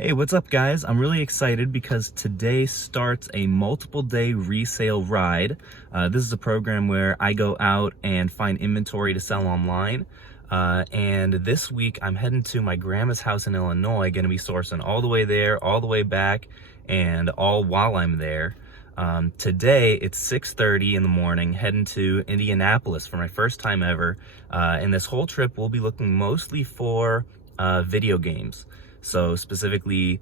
Hey, what's up guys? I'm really excited because today starts a multiple day resale ride. This is a program where I go out and find inventory to sell online. And this week I'm heading to my grandma's house in Illinois, gonna be sourcing all the way there, all the way back, and all while I'm there. Today it's 6:30 in the morning, heading to Indianapolis for my first time ever. And this whole trip we'll be looking mostly for video games. So specifically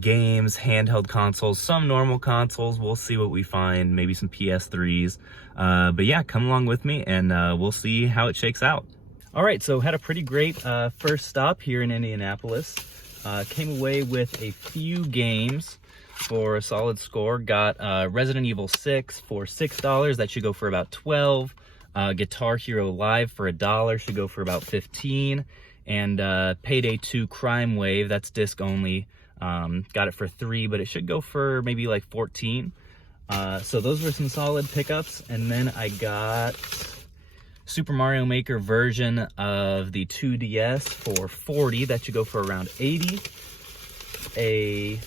games, handheld consoles, some normal consoles. We'll see what we find, maybe some PS3s. But yeah, come along with me and we'll see how it shakes out. All right, so had a pretty great first stop here in Indianapolis. Came away with a few games for a solid score. Got Resident Evil 6 for $6. That should go for about 12. Guitar Hero Live for $1 should go for about 15. And Payday 2 Crime Wave, that's disc only, got it for 3, but it should go for maybe like 14. So those were some solid pickups. And then I got Super Mario Maker version of the 2DS for 40. That should go for around 80. A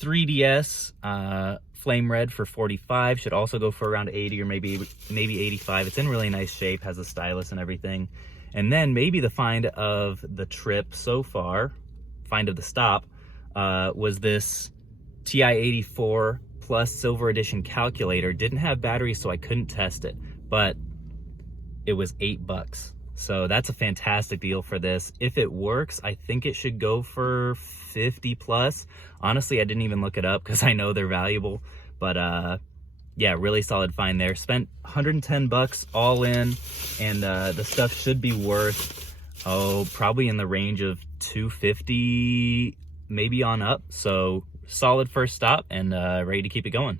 3DS Flame Red for 45 should also go for around 80 or maybe 85. It's in really nice shape, has a stylus and everything. And then maybe the find of the trip so far, find of the stop, was this TI-84 Plus Silver Edition calculator. Didn't have batteries, so I couldn't test it, but it was $8. So that's a fantastic deal for this. If it works, I think it should go for 50 plus. Honestly, I didn't even look it up because I know they're valuable, but yeah, really solid find there. Spent 110 bucks all in, and the stuff should be worth, probably in the range of 250, maybe on up. So solid first stop and ready to keep it going.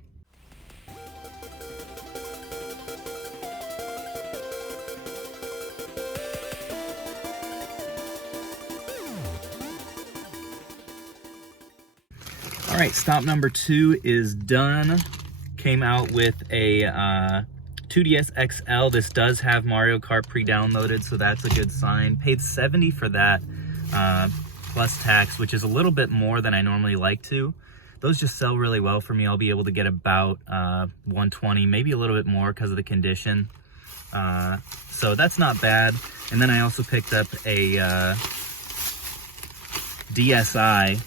All right, stop number 2 is done. Came out with a 2DS XL. This does have Mario Kart pre-downloaded, so that's a good sign. Paid $70 for that, plus tax, which is a little bit more than I normally like to. Those just sell really well for me. I'll be able to get about 120, maybe a little bit more because of the condition. So that's not bad. And then I also picked up a DSi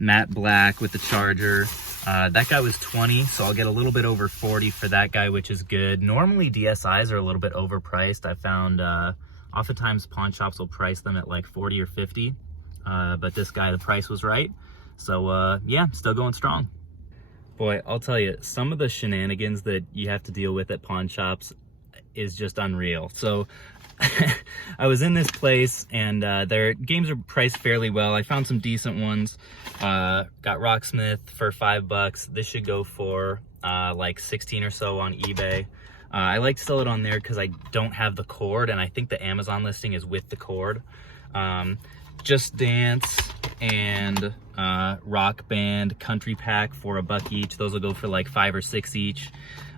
matte black with the charger. That guy was 20, so I'll get a little bit over 40 for that guy, which is good. Normally DSIs are a little bit overpriced. I found oftentimes pawn shops will price them at like 40 or 50, but this guy, the price was right. So yeah, still going strong. Boy, I'll tell you, some of the shenanigans that you have to deal with at pawn shops is just unreal. So I was in this place and their games are priced fairly well. I found some decent ones. Got Rocksmith for $5. This should go for like 16 or so on eBay. I like to sell it on there because I don't have the cord, and I think the Amazon listing is with the cord. Just Dance and Rock Band Country Pack for $1 each. Those will go for like 5 or 6 each.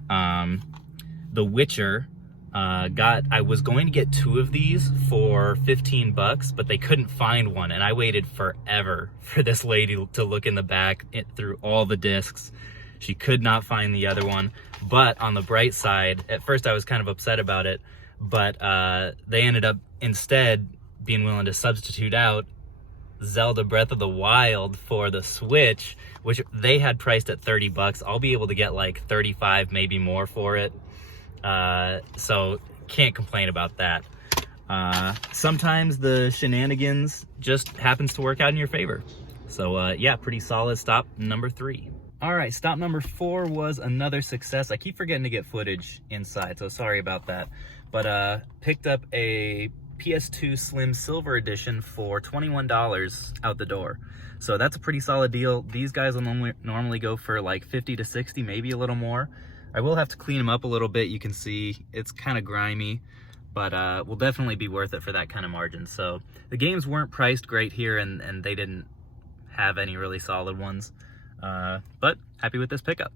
The Witcher, I was going to get 2 of these for 15 bucks, but they couldn't find one, and I waited forever for this lady to look in the back through all the discs. She could not find the other one. But on the bright side, at first I was kind of upset about it, but they ended up instead being willing to substitute out Zelda Breath of the Wild for the Switch, which they had priced at 30 bucks. I'll be able to get like 35, maybe more for it. So can't complain about that. Sometimes the shenanigans just happens to work out in your favor. So yeah, pretty solid stop number 3. All right, stop number 4 was another success. I keep forgetting to get footage inside, so sorry about that. But picked up a PS2 Slim Silver Edition for $21 out the door. So that's a pretty solid deal. These guys will normally go for like 50 to 60, maybe a little more. I will have to clean them up a little bit. You can see it's kind of grimy, but will definitely be worth it for that kind of margin. So the games weren't priced great here, and they didn't have any really solid ones, but happy with this pickup.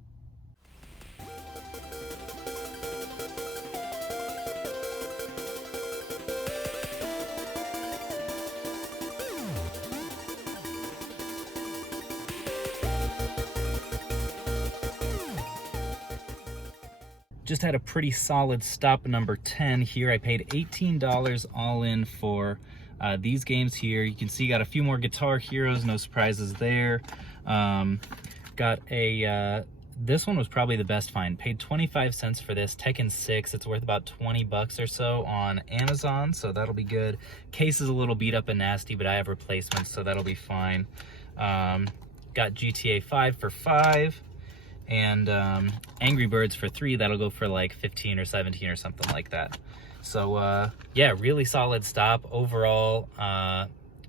just had a pretty solid stop number 10 here. I paid $18 all in for these games here. You can see got a few more Guitar Heroes, no surprises there. Got a this one was probably the best find. Paid 25 cents for this Tekken 6. It's worth about 20 bucks or so on Amazon, so that'll be good. Case is a little beat up and nasty, but I have replacements, so that'll be fine. Got GTA 5 for $5, and Angry Birds for $3. That'll go for like 15 or 17 or something like that. So yeah, really solid stop overall.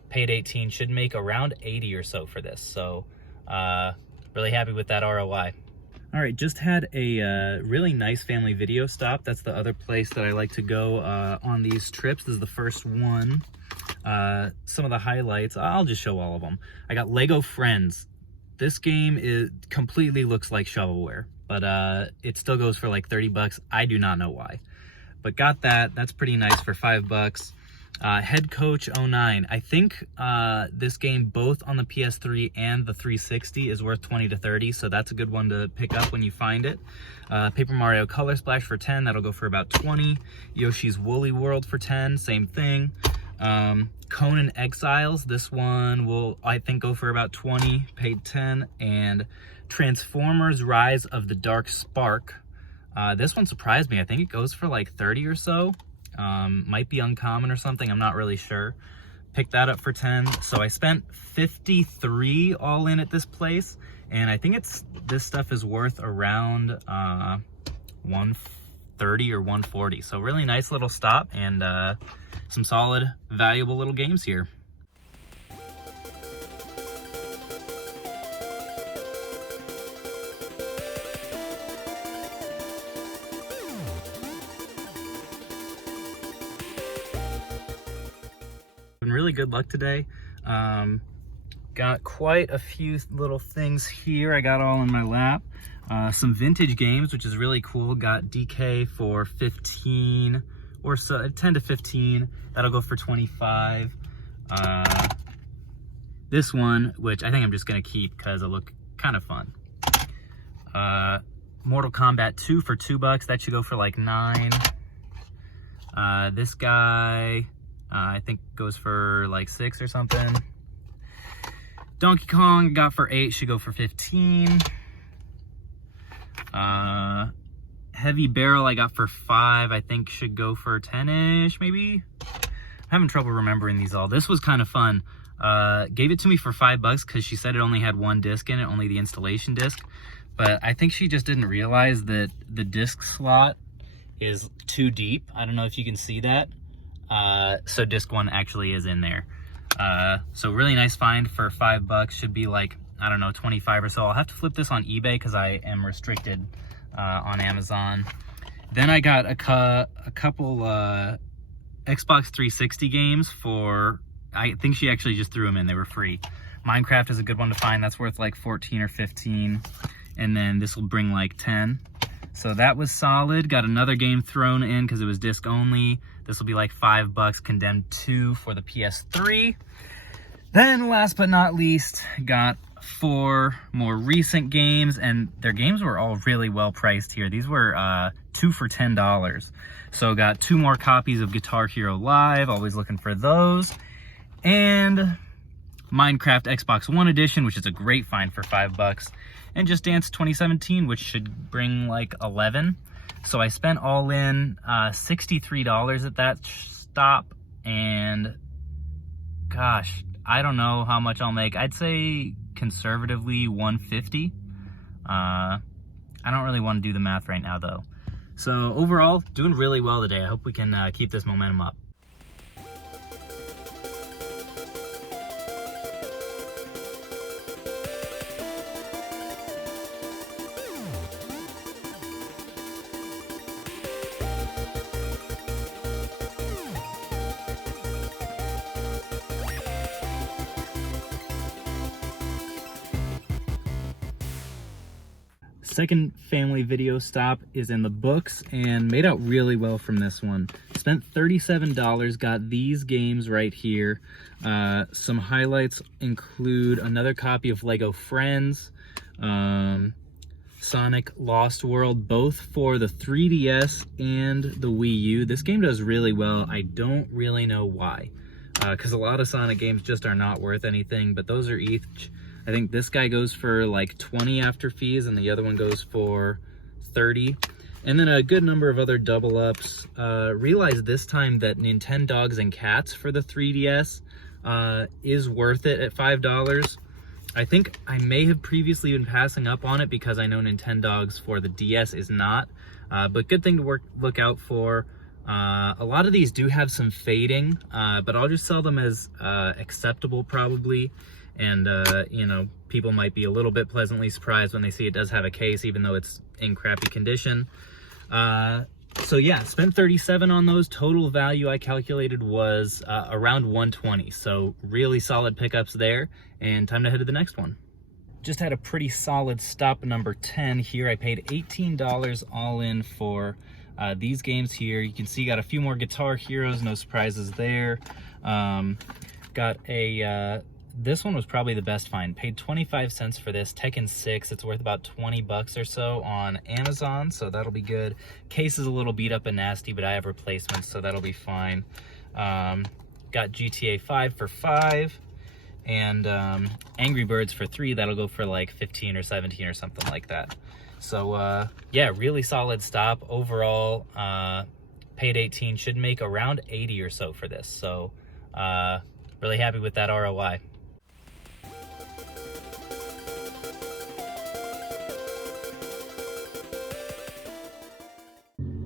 Paid 18, should make around 80 or so for this. So really happy with that ROI. All right, just had a really nice family video stop. That's the other place that I like to go on these trips. This is the first one. Some of the highlights, I'll just show all of them. I got Lego Friends. This game completely looks like shovelware, but it still goes for like 30 bucks. I do not know why, but got that. That's pretty nice for 5 bucks. Head Coach 09. I think this game both on the PS3 and the 360 is worth 20 to 30, so that's a good one to pick up when you find it. Paper Mario Color Splash for 10. That'll go for about 20. Yoshi's Woolly World for 10. Same thing. Conan Exiles. This one will, I think, go for about 20. Paid 10. And Transformers Rise of the Dark Spark. This one surprised me. I think it goes for like 30 or so. Might be uncommon or something, I'm not really sure. Picked that up for 10. So I spent 53 all in at this place, and I think this stuff is worth around 130 or 140. So really nice little stop, and some solid, valuable little games here. Really good luck today. Got quite a few little things here. I got all in my lap. Some vintage games, which is really cool. Got DK for 15 or so, 10 to 15. That'll go for 25. This one, which I think I'm just gonna keep because it look kind of fun. Mortal Kombat 2 for 2 bucks. That should go for like 9. This guy, I think goes for like 6 or something. Donkey Kong got for 8, should go for 15. Heavy Barrel I got for 5, I think should go for 10-ish maybe. I'm having trouble remembering these all. This was kind of fun. Gave it to me for 5 bucks because she said it only had 1 disc in it, only the installation disc. But I think she just didn't realize that the disc slot is too deep. I don't know if you can see that. So disc 1 actually is in there. So really nice find for 5 bucks. Should be like, I don't know, 25 or so. I'll have to flip this on eBay because I am restricted on Amazon. Then I got a couple Xbox 360 games for, I think she actually just threw them in. They were free. Minecraft is a good one to find. That's worth like 14 or 15. And then this will bring like 10. So that was solid. Got another game thrown in because it was disc only. This will be like 5 bucks. Condemned 2 for the PS3. Then last but not least, got 4 more recent games, and their games were all really well priced here. These were 2 for $10. So got 2 more copies of Guitar Hero Live. Always looking for those. And Minecraft Xbox One Edition, which is a great find for 5 bucks. And Just Dance 2017, which should bring like 11. So I spent all in $63 at that stop, and gosh, I don't know how much I'll make. I'd say conservatively 150. I don't really want to do the math right now though. So overall, doing really well today. I hope we can keep this momentum up. Second family video stop is in the books, and made out really well from this one. Spent $37, got these games right here. Some highlights include another copy of Lego Friends, Sonic Lost World, both for the 3DS and the Wii U. This game does really well. I don't really know why, because a lot of Sonic games just are not worth anything, but those are each, I think this guy goes for like 20 after fees, and the other one goes for 30. And then a good number of other double ups. Realized this time that Nintendogs and Cats for the 3DS is worth it at $5. I think I may have previously been passing up on it because I know Nintendogs for the DS is not, but good thing to look out for. A lot of these do have some fading, but I'll just sell them as acceptable probably. And, you know, people might be a little bit pleasantly surprised when they see it does have a case, even though it's in crappy condition. So yeah, spent 37 on those. Total value I calculated was around 120. So really solid pickups there, and time to head to the next one. Just had a pretty solid stop, number 10 here. I paid $18 all in for these games here. You can see got a few more Guitar Heroes, no surprises there. Got a this one was probably the best find. Paid 25 cents for this, Tekken 6. It's worth about 20 bucks or so on Amazon, so that'll be good. Case is a little beat up and nasty, but I have replacements, so that'll be fine. Got GTA 5 for $5, and Angry Birds for $3. That'll go for like 15 or 17 or something like that. So yeah, really solid stop. Overall, paid 18, should make around 80 or so for this. So really happy with that ROI.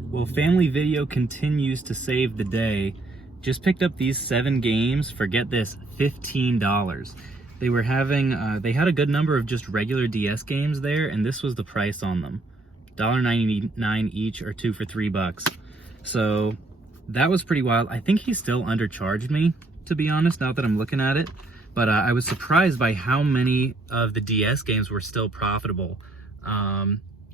Well, Family Video continues to save the day. Just picked up these 7 games for, get this, $15. They were having, they had a good number of just regular DS games there, and this was the price on them. $1.99 each, or 2 for $3. So that was pretty wild. I think he still undercharged me, to be honest, now that I'm looking at it. But I was surprised by how many of the DS games were still profitable.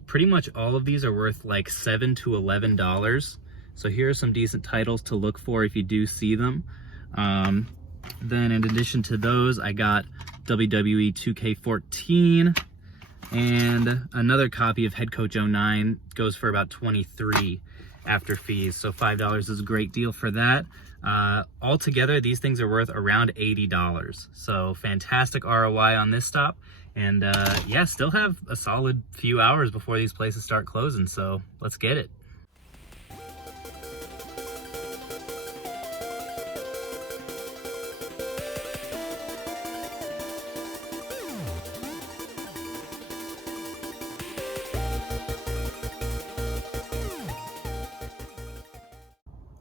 Pretty much all of these are worth like $7 to $11. So here are some decent titles to look for if you do see them. Then in addition to those, I got WWE 2K14 and another copy of Head Coach 09, goes for about $23 after fees. So $5 is a great deal for that. Altogether, these things are worth around $80. So fantastic ROI on this stop. And yeah, still have a solid few hours before these places start closing, so let's get it.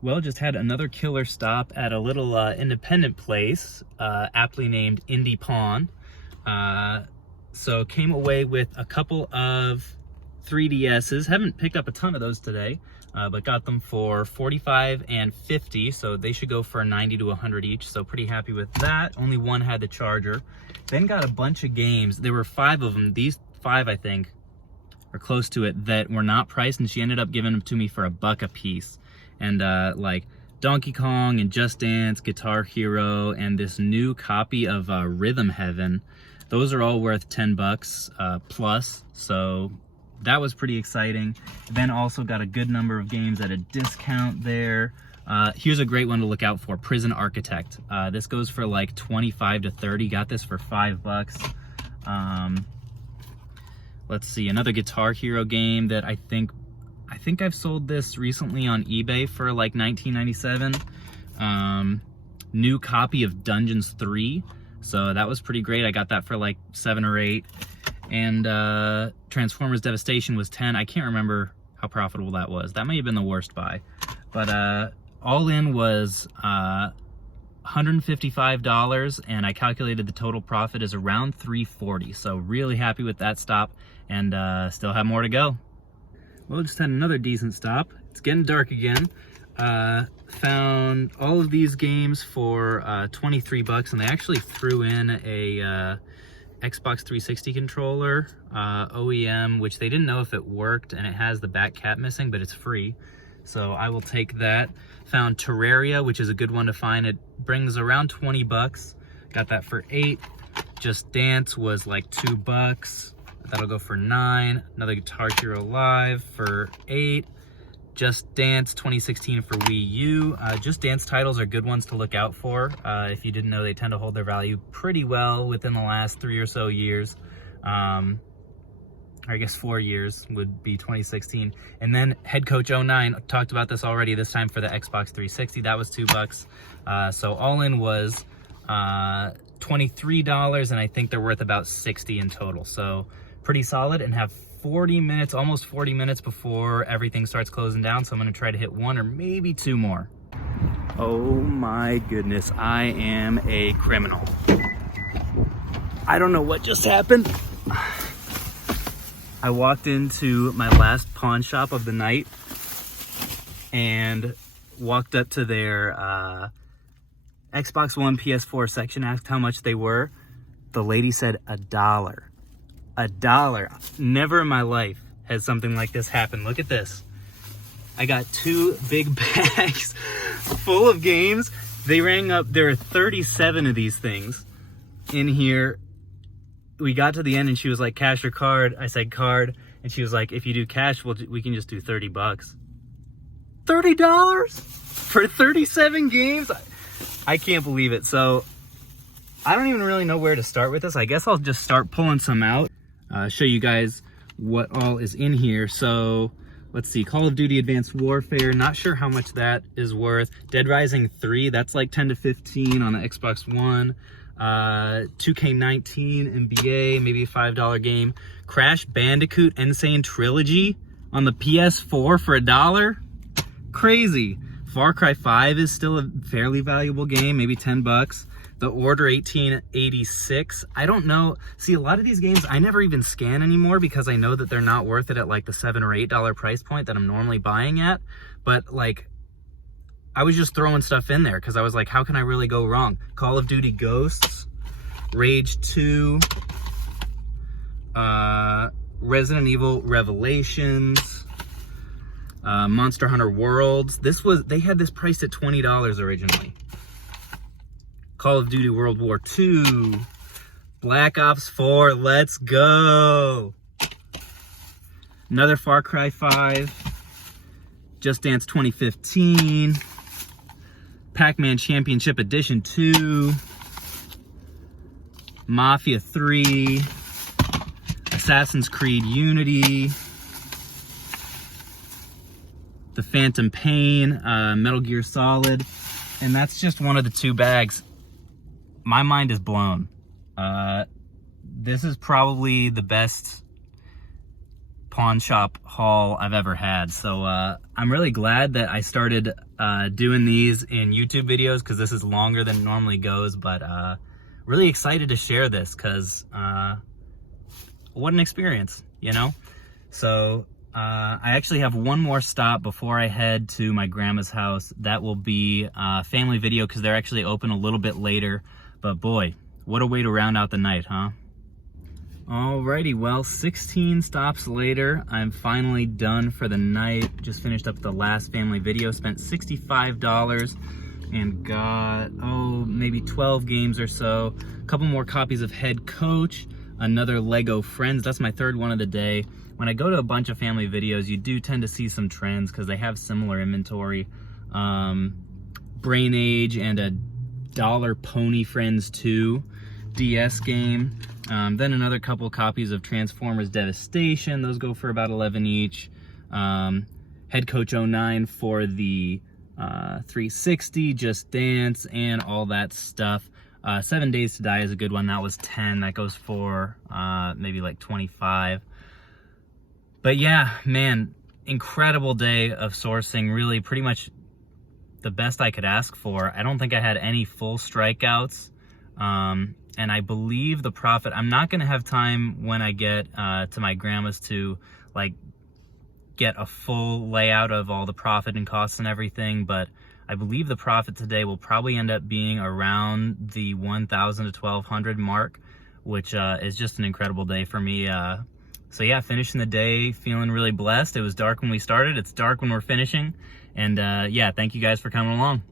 Well, just had another killer stop at a little independent place, aptly named Indie Pawn. So came away with a couple of 3DSs. Haven't picked up a ton of those today, but got them for $45 and $50, so they should go for $90 to $100 each, so pretty happy with that. Only one had the charger. Then got a bunch of games. There were 5 of them. These 5, I think, are close to it, that were not priced, and she ended up giving them to me for $1 a piece. And like Donkey Kong and Just Dance, Guitar Hero, and this new copy of Rhythm Heaven. Those are all worth 10 bucks plus, so that was pretty exciting. Then also got a good number of games at a discount there. Here's a great one to look out for, Prison Architect. This goes for like 25 to 30. Got this for 5 bucks. Let's see, another Guitar Hero game that I think I've sold this recently on eBay for like $19.97. New copy of Dungeons 3. So that was pretty great. I got that for like 7 or 8. And Transformers Devastation was 10. I can't remember how profitable that was. That may have been the worst buy. But all in was $155, and I calculated the total profit is around $340. So really happy with that stop, and still have more to go. Well, just had another decent stop. It's getting dark again. Found all of these games for 23 bucks, and they actually threw in a Xbox 360 controller, OEM, which they didn't know if it worked, and it has the back cap missing, but it's free. So I will take that. Found Terraria, which is a good one to find. It brings around 20 bucks. Got that for 8. Just Dance was like 2 bucks. That'll go for 9. Another Guitar Hero Live for 8. Just Dance 2016 for Wii U. Just Dance titles are good ones to look out for. If you didn't know, they tend to hold their value pretty well within the last 3 or so years. Or I guess 4 years would be 2016. And then Head Coach 09, talked about this already, this time for the Xbox 360. That was $2. So all in was $23, and I think they're worth about $60 in total. So pretty solid, and have 40 minutes, almost 40 minutes before everything starts closing down. So I'm gonna try to hit 1 or maybe 2 more. Oh my goodness, I am a criminal. I don't know what just happened. I walked into my last pawn shop of the night and walked up to their Xbox One, PS4 section, asked how much they were. The lady said $1. $1. Never in my life has something like this happened. Look at this. I got 2 big bags full of games. They rang up, there are 37 of these things in here. We got to the end and she was like, cash or card? I said card. And she was like, if you do cash, we can just do $30. $30 for 37 games? I can't believe it. So I don't even really know where to start with this. I guess I'll just start pulling some out. Show you guys what all is in here. So let's see, Call of Duty Advanced Warfare, not sure how much that is worth. Dead Rising 3, that's like 10 to 15 on the Xbox One. 2K19 NBA, maybe a $5 game. Crash Bandicoot Insane Trilogy on the PS4 for $1. Crazy. Far Cry 5 is still a fairly valuable game, maybe $10. The Order 1886, I don't know. See, a lot of these games I never even scan anymore because I know that they're not worth it at like the $7 or $8 price point that I'm normally buying at. But like, I was just throwing stuff in there because I was like, how can I really go wrong? Call of Duty Ghosts, Rage 2, Resident Evil Revelations, Monster Hunter Worlds. They had this priced at $20 originally. Call of Duty World War II, Black Ops 4, let's go. Another Far Cry 5, Just Dance 2015, Pac-Man Championship Edition 2, Mafia 3, Assassin's Creed Unity, The Phantom Pain, Metal Gear Solid, and that's just one of the 2 bags. My mind is blown. This is probably the best pawn shop haul I've ever had. So I'm really glad that I started doing these in YouTube videos because this is longer than it normally goes, but really excited to share this because what an experience, you know? So I actually have one more stop before I head to my grandma's house. That will be a family video because they're actually open a little bit later. But boy, what a way to round out the night, huh? Alrighty, well, 16 stops later, I'm finally done for the night. Just finished up the last family video, spent $65 and got, maybe 12 games or so. A couple more copies of Head Coach, another Lego Friends. That's my 3rd one of the day. When I go to a bunch of family videos, you do tend to see some trends because they have similar inventory. Brain Age and a $1 Pony Friends 2 DS game. Then another couple copies of Transformers Devastation. Those go for about 11 each. Head Coach 09 for the 360, Just Dance, and all that stuff. 7 Days to Die is a good one. That was 10. That goes for maybe like 25. But yeah, man, incredible day of sourcing. Really pretty much the best I could ask for. I don't think I had any full strikeouts. And I believe the profit, I'm not gonna have time when I get to my grandma's to like get a full layout of all the profit and costs and everything, but I believe the profit today will probably end up being around the 1,000 to 1,200 mark, which is just an incredible day for me. So yeah, finishing the day feeling really blessed. It was dark when we started, it's dark when we're finishing. And yeah, thank you guys for coming along.